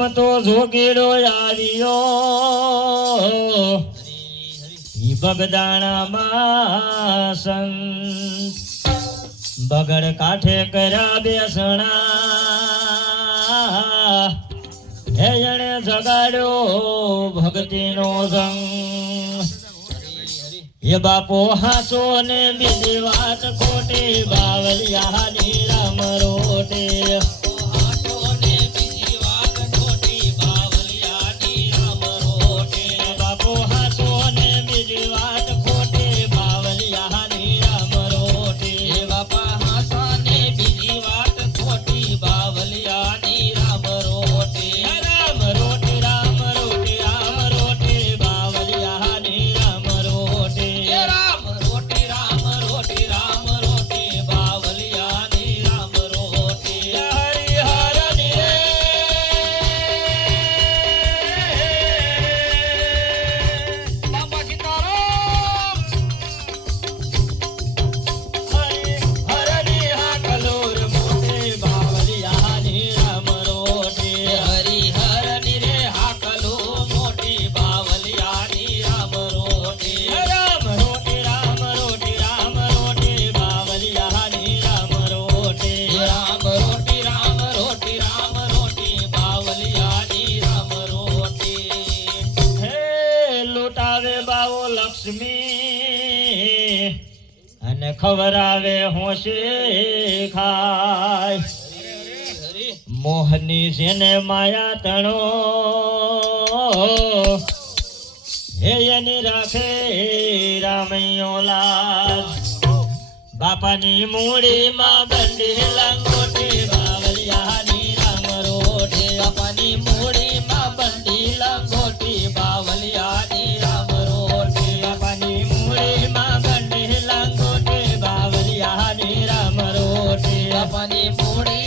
આમ તો જોગીડો આવ્યો ઈ બગદાણામાં સંત બગડ કાંઠે કર્યા બેસણા હે જણે જગાડ્યો ભક્તિનો સંગ એ બાપો હાસો ને બીજી વાત ખોટી બાવલિયાની રામ રોટે અને ખવરાવે હોશે ખાય મોહની જેને માયા તણો હે એની રાખે રામૈયો લાલ બાપાની મૂડીમાં બંડી લંગોટી બાવલિયાની રામ રોટે બાપાની મૂડીમાં બંડી લંગોટી બાવલિયાની રામ રોટે બાપાની મૂડીમાં બંડી લંગોટી બાવલિયાની રામ રોટે બાપાની મૂડી